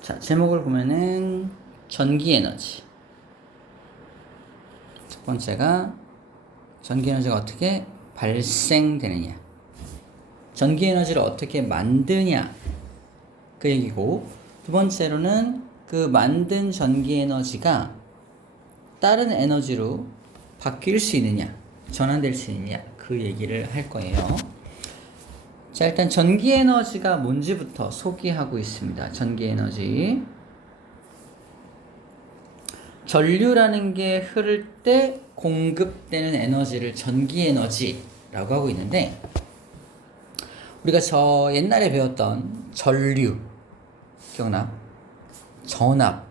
자, 제목을 보면은 전기 에너지. 첫 번째가 전기 에너지가 어떻게 발생되느냐. 전기 에너지를 어떻게 만드냐. 그 얘기고, 두 번째로는 그 만든 전기 에너지가 다른 에너지로 바뀔 수 있느냐, 전환될 수 있느냐, 그 얘기를 할 거예요. 자, 일단 전기 에너지가 뭔지부터 소개하고 있습니다. 전기 에너지. 전류라는 게 흐를 때 공급되는 에너지를 전기 에너지라고 하고 있는데, 우리가 저 옛날에 배웠던 전류, 기억나? 전압,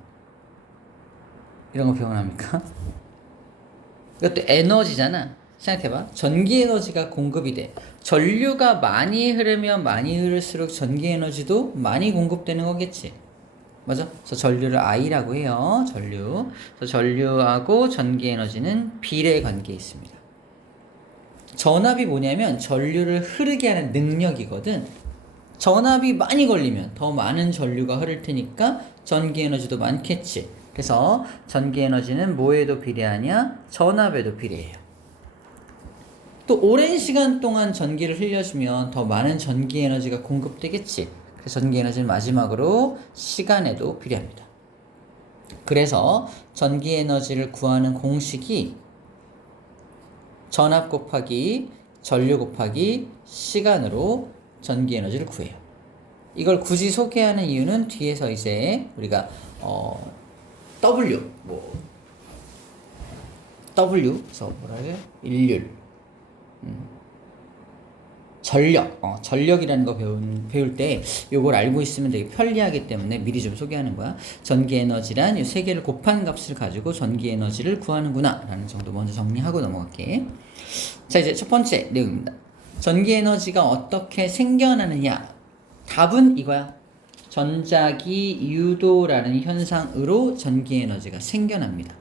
이런 거 기억납니까? 이것도 에너지잖아. 생각해봐. 전기 에너지가 공급이 돼. 전류가 많이 흐르면 많이 흐를수록 전기 에너지도 많이 공급되는 거겠지. 맞아? 그래서 전류를 I라고 해요. 전류. 그래서 전류하고 전기 에너지는 비례 관계에 있습니다. 전압이 뭐냐면 전류를 흐르게 하는 능력이거든. 전압이 많이 걸리면 더 많은 전류가 흐를 테니까 전기 에너지도 많겠지. 그래서 전기 에너지는 뭐에도 비례하냐? 전압에도 비례해요. 또 오랜 시간 동안 전기를 흘려주면 더 많은 전기 에너지가 공급되겠지. 그래서 전기 에너지는 마지막으로 시간에도 비례합니다. 그래서 전기 에너지를 구하는 공식이 전압 곱하기 전류 곱하기 시간으로 전기 에너지를 구해요. 이걸 굳이 소개하는 이유는 뒤에서 이제 우리가 W 그래서 뭐라 해요? 일률, 전력이라는 거 배울 때 요걸 알고 있으면 되게 편리하기 때문에 미리 좀 소개하는 거야. 전기 에너지란 이 세 개를 곱한 값을 가지고 전기 에너지를 구하는구나 라는 정도 먼저 정리하고 넘어갈게. 자, 이제 첫 번째 내용입니다. 전기 에너지가 어떻게 생겨나느냐. 답은 이거야. 전자기 유도라는 현상으로 전기 에너지가 생겨납니다.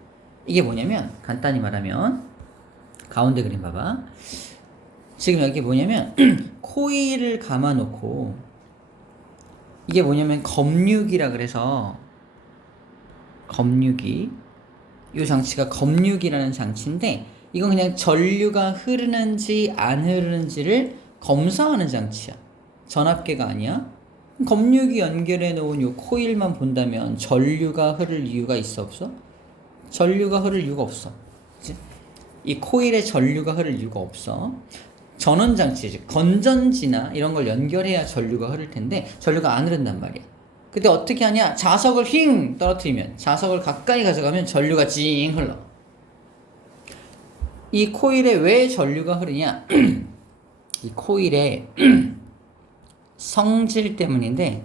이게 뭐냐면 간단히 말하면 가운데 그림 봐봐. 지금 여기 뭐냐면 코일을 감아놓고, 이게 뭐냐면 검유기라 그래서 검유기, 이 장치가 검유기라는 장치인데, 이건 그냥 전류가 흐르는지 안 흐르는지를 검사하는 장치야. 전압계가 아니야. 검유기 연결해 놓은 이 코일만 본다면 전류가 흐를 이유가 있어 없어? 전류가 흐를 이유가 없어. 그치? 이 코일에 전류가 흐를 이유가 없어. 전원장치, 건전지나 이런 걸 연결해야 전류가 흐를 텐데 전류가 안 흐른단 말이야. 근데 어떻게 하냐? 자석을 휙 떨어뜨리면, 자석을 가까이 가져가면 전류가 찡 흘러. 이 코일에 왜 전류가 흐르냐? 이 코일의 성질 때문인데,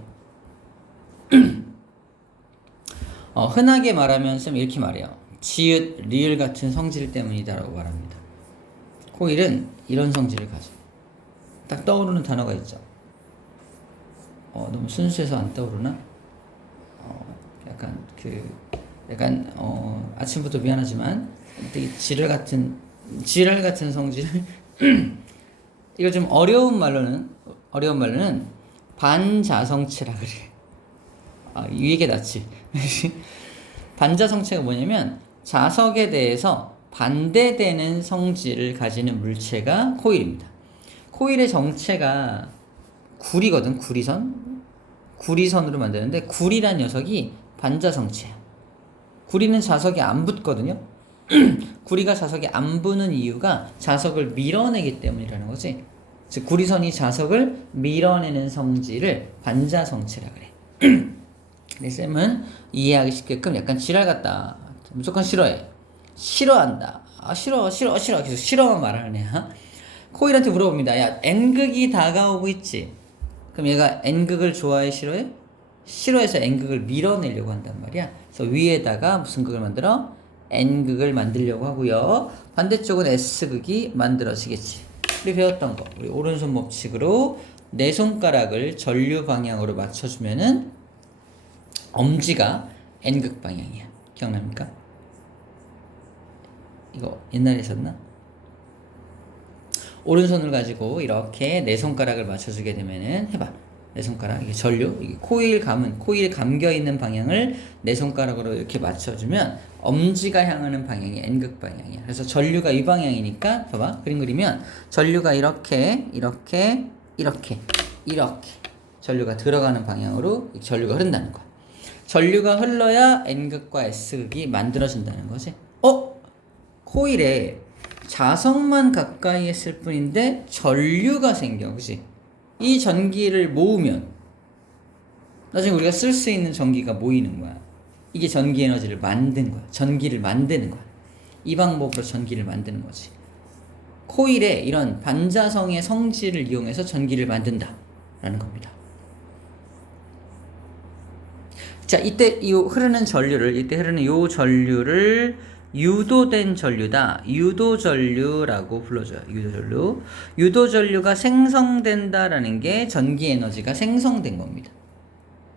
흔하게 말하면 이렇게 말해요. 지읒, 리을 같은 성질 때문이다라고 말합니다. 코일은 이런 성질을 가져. 딱 떠오르는 단어가 있죠. 너무 순수해서 안 떠오르나? 약간 아침부터 미안하지만 되게 지랄 같은 성질. 이거 좀 어려운 말로는 반자성체라 그래. 이게 낫지. 반자성체가 뭐냐면 자석에 대해서 반대되는 성질을 가지는 물체가 코일입니다. 코일의 정체가 구리거든. 구리선으로 만드는데, 구리란 녀석이 반자성체야. 구리는 자석에 안 붙거든요. 구리가 자석에 안 붙는 이유가 자석을 밀어내기 때문이라는 거지. 즉 구리선이 자석을 밀어내는 성질을 반자성체라 그래. 근데 쌤은 이해하기 쉽게끔 약간 지랄 같다, 무조건 싫어해, 싫어한다, 싫어 계속 싫어만 말하는 애야. 코일한테 물어봅니다. 야, N극이 다가오고 있지. 그럼 얘가 N극을 좋아해, 싫어해? 싫어해서 N극을 밀어내려고 한단 말이야. 그래서 위에다가 무슨 극을 만들어? N극을 만들려고 하고요. 반대쪽은 S극이 만들어지겠지. 우리 배웠던 거, 우리 오른손 법칙으로 네 손가락을 전류 방향으로 맞춰주면은 엄지가 N극 방향이야. 기억납니까? 이거 옛날에 있었나? 오른손을 가지고 이렇게 네 손가락을 맞춰주게 되면은 해봐. 네 손가락 이게 전류, 이게 코일 감겨 있는 방향을 네 손가락으로 이렇게 맞춰주면 엄지가 향하는 방향이 N극 방향이야. 그래서 전류가 이 방향이니까 봐봐. 그림 그리면 전류가 이렇게 전류가 들어가는 방향으로 전류가 흐른다는 거야. 전류가 흘러야 N극과 S극이 만들어진다는 거지. 코일에 자석만 가까이 했을 뿐인데 전류가 생겨. 그치? 이 전기를 모으면 나중에 우리가 쓸 수 있는 전기가 모이는 거야. 이게 전기 에너지를 만든 거야. 전기를 만드는 거야. 이 방법으로 전기를 만드는 거지. 코일에 이런 반자성의 성질을 이용해서 전기를 만든다 라는 겁니다. 자, 이때 흐르는 이 전류를 유도된 전류다. 유도전류라고 불러줘요. 유도전류가 생성된다라는 게 전기 에너지가 생성된 겁니다.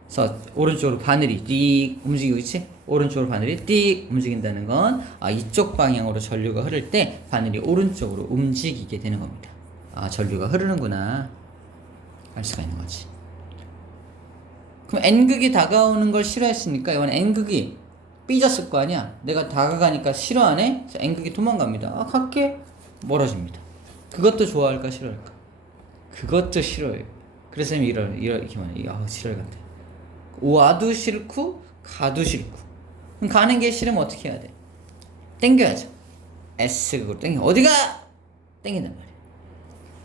그래서 오른쪽으로 바늘이 띡 움직이고 있지? 오른쪽으로 바늘이 띡 움직인다는 건 이쪽 방향으로 전류가 흐를 때 바늘이 오른쪽으로 움직이게 되는 겁니다. 전류가 흐르는구나 알 수가 있는 거지. 그럼 N극이 다가오는 걸 싫어했으니까 이번 N극이 삐졌을 거 아니야. 내가 다가가니까 싫어하네. 그래서 N극이 도망갑니다. 갈게. 멀어집니다. 그것도 좋아할까 싫어할까? 그것도 싫어해요. 그래서 이렇게 말해. 싫어할 것 같아. 와도 싫고 가도 싫고. 그럼 가는 게 싫으면 어떻게 해야 돼? 땡겨야죠. S극으로 땡겨. 어디가? 땡긴단 말이야.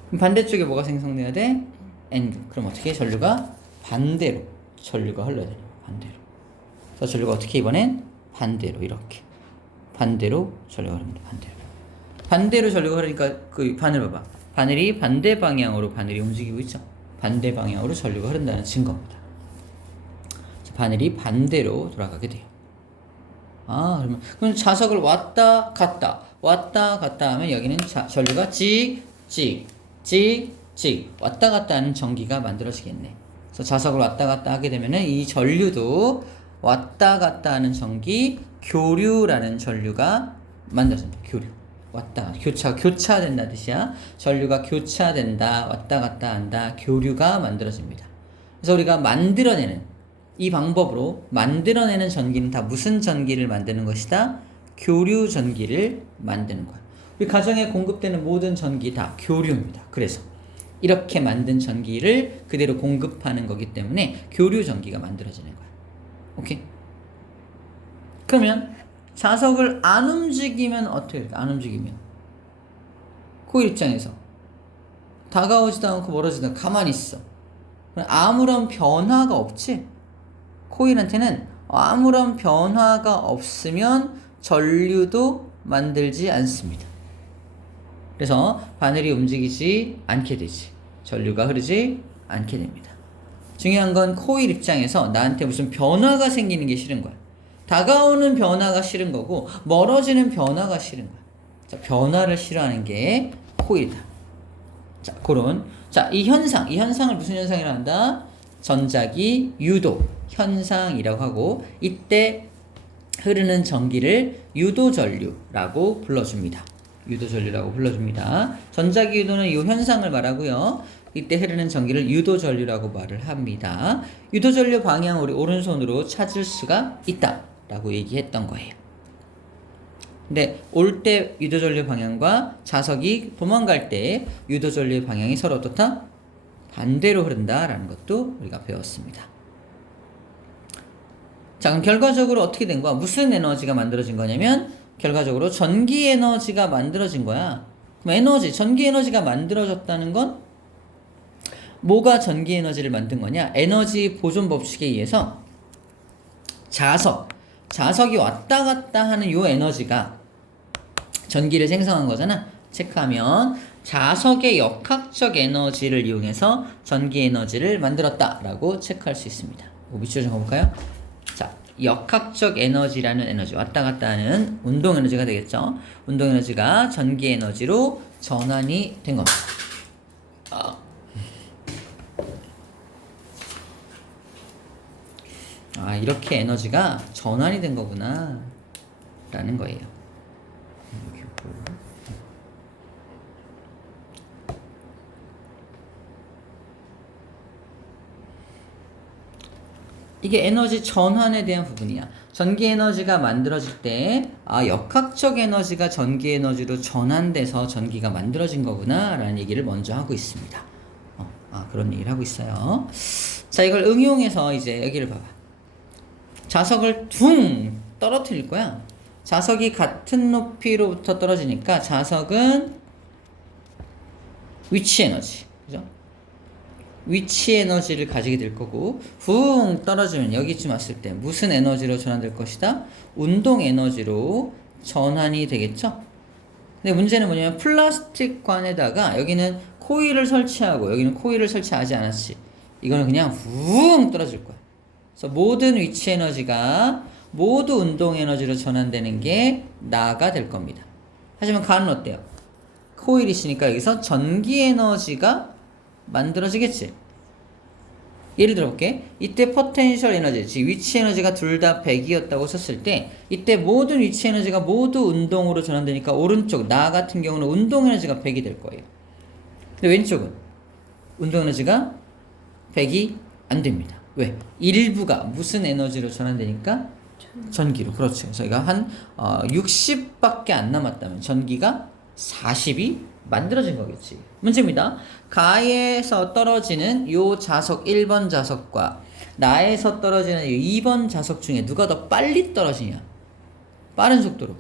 그럼 반대쪽에 뭐가 생성돼야 돼? N극. 그럼 어떻게 해? 전류가 반대로 전류가 흘러야 돼요. 반대로. 그래서 전류가 어떻게 이번엔 반대로 이렇게 반대로 전류가 흐릅니다. 반대로 전류가 흐르니까 그 바늘 봐봐. 바늘이 반대 방향으로 바늘이 움직이고 있죠. 반대 방향으로 전류가 흐른다는 증거입니다. 바늘이 반대로 돌아가게 돼요. 그럼 자석을 왔다 갔다 하면 여기는 전류가 찍 왔다 갔다 하는 전기가 만들어지겠네. 그래서 자석을 왔다 갔다 하게 되면은 이 전류도 왔다 갔다 하는 전기 교류라는 전류가 만들어집니다. 교류. 교차된다 뜻이야. 전류가 교차된다, 왔다 갔다 한다, 교류가 만들어집니다. 그래서 우리가 이 방법으로 만들어내는 전기는 다 무슨 전기를 만드는 것이다? 교류 전기를 만드는 거야. 우리 가정에 공급되는 모든 전기 다 교류입니다. 그래서 이렇게 만든 전기를 그대로 공급하는 거기 때문에 교류 전기가 만들어지는 거야. 오케이? 그러면 자석을 안 움직이면 어떻게 될까? 안 움직이면 코일 입장에서 다가오지도 않고 멀어지도 않고 가만히 있어. 아무런 변화가 없지? 코일한테는 아무런 변화가 없으면 전류도 만들지 않습니다. 그래서 바늘이 움직이지 않게 되지. 전류가 흐르지 않게 됩니다. 중요한 건 코일 입장에서 나한테 무슨 변화가 생기는 게 싫은 거야. 다가오는 변화가 싫은 거고 멀어지는 변화가 싫은 거야. 자, 변화를 싫어하는 게 코일이다. 자, 이 현상을 무슨 현상이라고 한다? 전자기 유도 현상이라고 하고 이때 흐르는 전기를 유도전류라고 불러줍니다. 전자기 유도는 이 현상을 말하고요. 이때 흐르는 전기를 유도전류라고 말을 합니다. 유도전류 방향 우리 오른손으로 찾을 수가 있다라고 얘기했던 거예요. 근데 올 때 유도전류 방향과 자석이 도망갈 때 유도전류 방향이 서로 어떻다? 반대로 흐른다라는 것도 우리가 배웠습니다. 자, 그럼 결과적으로 어떻게 된 거야? 무슨 에너지가 만들어진 거냐면 결과적으로 전기 에너지가 만들어진 거야. 그럼 전기 에너지가 만들어졌다는 건 뭐가 전기 에너지를 만든 거냐? 에너지 보존 법칙에 의해서 자석이 왔다 갔다 하는 요 에너지가 전기를 생성한 거잖아. 체크하면 자석의 역학적 에너지를 이용해서 전기 에너지를 만들었다라고 체크할 수 있습니다. 밑줄 좀 가볼까요? 자, 역학적 에너지라는 에너지, 왔다 갔다 하는 운동 에너지가 되겠죠. 운동 에너지가 전기 에너지로 전환이 된 겁니다. 이렇게 에너지가 전환이 된 거구나 라는 거예요. 이게 에너지 전환에 대한 부분이야. 전기 에너지가 만들어질 때, 역학적 에너지가 전기 에너지로 전환돼서 전기가 만들어진 거구나, 라는 얘기를 먼저 하고 있습니다. 그런 얘기를 하고 있어요. 자, 이걸 응용해서 이제 여기를 봐봐. 자석을 둥 떨어뜨릴 거야. 자석이 같은 높이로부터 떨어지니까 자석은 위치 에너지, 그죠? 위치 에너지를 가지게 될 거고, 붕 떨어지면 여기쯤 왔을 때 무슨 에너지로 전환될 것이다? 운동 에너지로 전환이 되겠죠? 근데 문제는 뭐냐면 플라스틱 관에다가 여기는 코일을 설치하고 여기는 코일을 설치하지 않았지. 이거는 그냥 붕 떨어질 거야. 그래서 모든 위치 에너지가 모두 운동 에너지로 전환되는 게 나가 될 겁니다. 하지만 간은 어때요? 코일이 있으니까 여기서 전기 에너지가 만들어지겠지. 예를 들어 볼게. 이때 포텐셜 에너지, 즉 위치 에너지가 둘 다 100이었다고 썼을 때 이때 모든 위치 에너지가 모두 운동으로 전환되니까 오른쪽 나 같은 경우는 운동 에너지가 100이 될 거예요. 근데 왼쪽은 운동 에너지가 100이 안 됩니다. 왜? 일부가 무슨 에너지로 전환되니까? 전기로. 그렇죠. 저희가 한 60밖에 안 남았다면 전기가 40이 만들어진 거겠지. 문제입니다. 가에서 떨어지는 요 자석 1번 자석과 나에서 떨어지는 요 2번 자석 중에 누가 더 빨리 떨어지냐? 빠른 속도로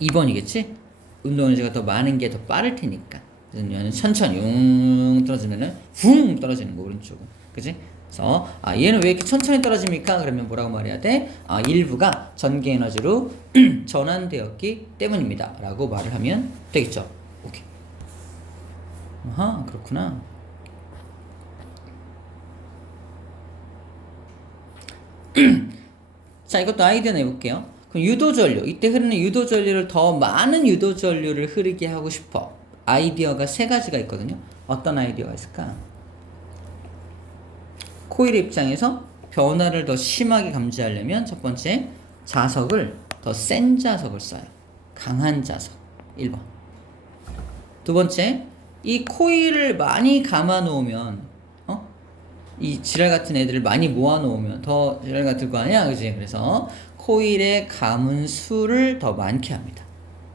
2번이겠지? 운동 에너지가 더 많은 게 더 빠를 테니까. 그래서 천천히 웅 떨어지면은 붕 떨어지는 거 오른쪽은. 그치? 그래서 얘는 왜 이렇게 천천히 떨어집니까? 그러면 뭐라고 말해야 돼? 일부가 전기 에너지로 전환되었기 때문입니다. 라고 말을 하면 되겠죠. 오케이. 아하, 그렇구나. 자, 이것도 아이디어 내볼게요. 그럼 유도전류, 이때 흐르는 유도전류를 더 많은 유도전류를 흐르게 하고 싶어. 아이디어가 세 가지가 있거든요. 어떤 아이디어가 있을까? 코일의 입장에서 변화를 더 심하게 감지하려면 첫 번째, 자석을 더 센 자석을 써요. 강한 자석. 1번. 두 번째, 이 코일을 많이 감아 놓으면 이 지랄 같은 애들을 많이 모아 놓으면 더 지랄 같을 거 아니야, 그지? 그래서 코일의 감은 수를 더 많게 합니다.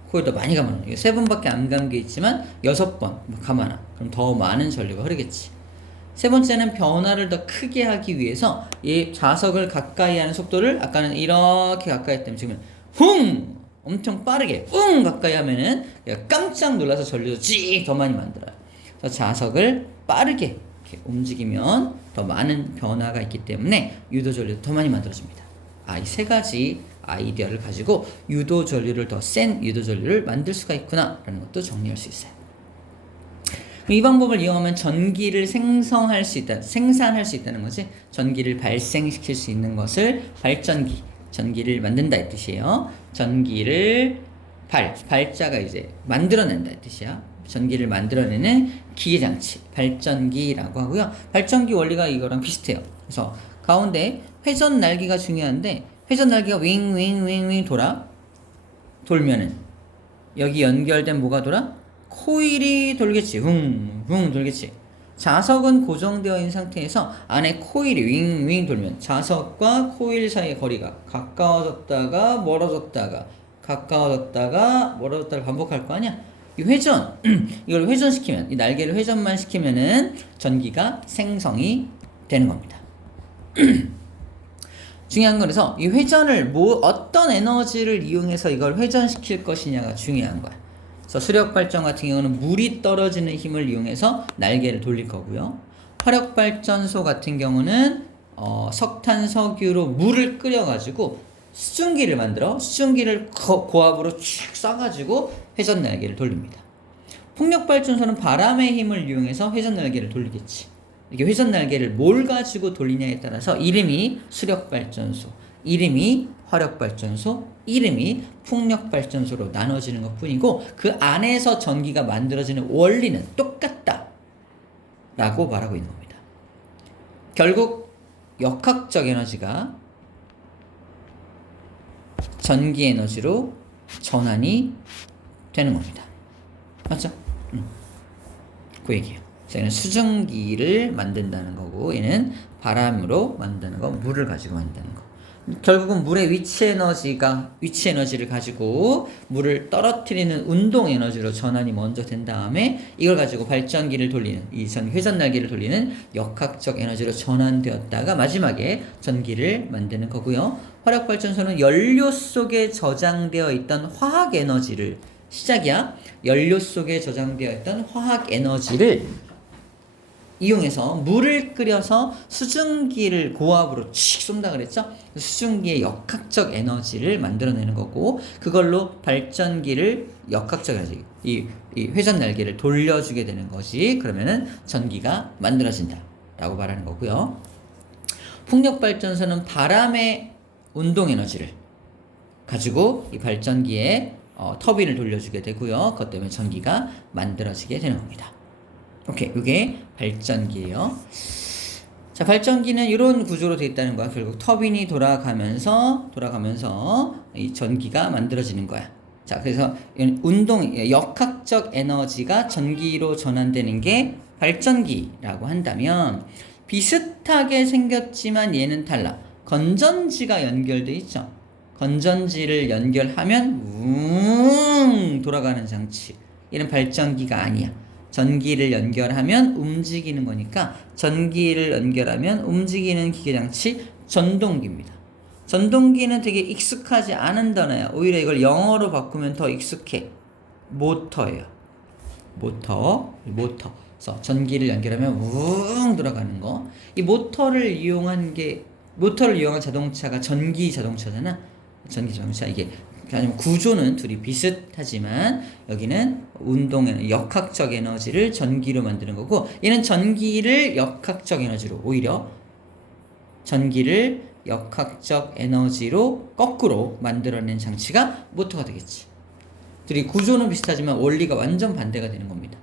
코일 더 많이 감아 놓으면 3번밖에 안 간 게 있지만 6번 감아놔. 그럼 더 많은 전류가 흐르겠지. 세 번째는 변화를 더 크게 하기 위해서 이 자석을 가까이 하는 속도를 아까는 이렇게 가까이 했다면 지금은 훅! 엄청 빠르게 웅! 가까이 하면은 깜짝 놀라서 전류도 찌익 더 많이 만들어요. 그래서 자석을 빠르게 이렇게 움직이면 더 많은 변화가 있기 때문에 유도 전류도 더 많이 만들어집니다. 이 세 가지 아이디어를 가지고 유도 전류를 더 센 유도 전류를 만들 수가 있구나 라는 것도 정리할 수 있어요. 이 방법을 이용하면 전기를 생성할 수 있다, 생산할 수 있다는 거지. 전기를 발생시킬 수 있는 것을 발전기, 전기를 만든다 이 뜻이에요. 전기를 발자가 이제 만들어낸다 이 뜻이야. 전기를 만들어내는 기계장치, 발전기라고 하고요. 발전기 원리가 이거랑 비슷해요. 그래서 가운데 회전 날개가 중요한데 회전 날개가 윙윙윙윙 돌면은 여기 연결된 뭐가 돌아? 코일이 돌겠지. 붕붕 돌겠지. 자석은 고정되어 있는 상태에서 안에 코일이 윙윙 돌면 자석과 코일 사이의 거리가 가까워졌다가 멀어졌다가 가까워졌다가 멀어졌다를 반복할 거 아니야? 이 회전, 이걸 회전시키면, 이 날개를 회전만 시키면은 전기가 생성이 되는 겁니다. 중요한 건 그래서 이 회전을 어떤 에너지를 이용해서 이걸 회전시킬 것이냐가 중요한 거야. 그래서 수력발전 같은 경우는 물이 떨어지는 힘을 이용해서 날개를 돌릴 거고요. 화력발전소 같은 경우는 석탄, 석유로 물을 끓여가지고 수증기를 만들어 수증기를 고압으로 쭉 쏴가지고 회전 날개를 돌립니다. 풍력발전소는 바람의 힘을 이용해서 회전 날개를 돌리겠지. 이게 회전 날개를 뭘 가지고 돌리냐에 따라서 이름이 수력발전소, 이름이 화력발전소, 이름이 풍력발전소로 나눠지는 것 뿐이고 그 안에서 전기가 만들어지는 원리는 똑같다 라고 말하고 있는 겁니다. 결국 역학적 에너지가 전기 에너지로 전환이 되는 겁니다. 맞죠? 그 얘기예요. 그래서 얘는 수증기를 만든다는 거고 얘는 바람으로 만드는 거, 물을 가지고 만드는 거. 결국은 물의 위치 에너지를 가지고 물을 떨어뜨리는 운동 에너지로 전환이 먼저 된 다음에 이걸 가지고 발전기를 돌리는 회전 날개를 돌리는 역학적 에너지로 전환되었다가 마지막에 전기를 만드는 거고요. 화력 발전소는 연료 속에 저장되어 있던 화학 에너지를 연료 속에 저장되어 있던 화학 에너지를 이용해서 물을 끓여서 수증기를 고압으로 칙 쏜다 그랬죠? 수증기의 역학적 에너지를 만들어내는 거고 그걸로 발전기를 역학적 에너지 이 회전 날개를 돌려주게 되는 것이 그러면은 전기가 만들어진다 라고 말하는 거고요. 풍력 발전소는 바람의 운동 에너지를 가지고 이 발전기에 터빈을 돌려주게 되고요. 그것 때문에 전기가 만들어지게 되는 겁니다. 오케이, 이게 발전기예요. 자, 발전기는 이런 구조로 되어 있다는 거야. 결국 터빈이 돌아가면서 이 전기가 만들어지는 거야. 자, 그래서 역학적 에너지가 전기로 전환되는 게 발전기라고 한다면 비슷하게 생겼지만 얘는 달라. 건전지가 연결돼 있죠. 건전지를 연결하면 돌아가는 장치. 얘는 발전기가 아니야. 전기를 연결하면 움직이는 거니까 전기를 연결하면 움직이는 기계장치 전동기입니다. 전동기는 되게 익숙하지 않은 단어야. 오히려 이걸 영어로 바꾸면 더 익숙해. 모터예요. 모터. 그래서 전기를 연결하면 웅 돌아가는 거. 이 모터를 이용한 자동차가 전기 자동차잖아. 전기 자동차 이게 구조는 둘이 비슷하지만 여기는 운동에는 역학적 에너지를 전기로 만드는 거고 얘는 전기를 역학적 에너지로 오히려 전기를 역학적 에너지로 거꾸로 만들어낸 장치가 모터가 되겠지. 둘이 구조는 비슷하지만 원리가 완전 반대가 되는 겁니다.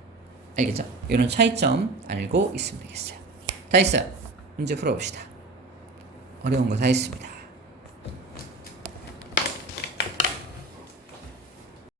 알겠죠? 이런 차이점 알고 있으면 되겠어요. 다 했어요. 문제 풀어봅시다. 어려운 거 다 했습니다.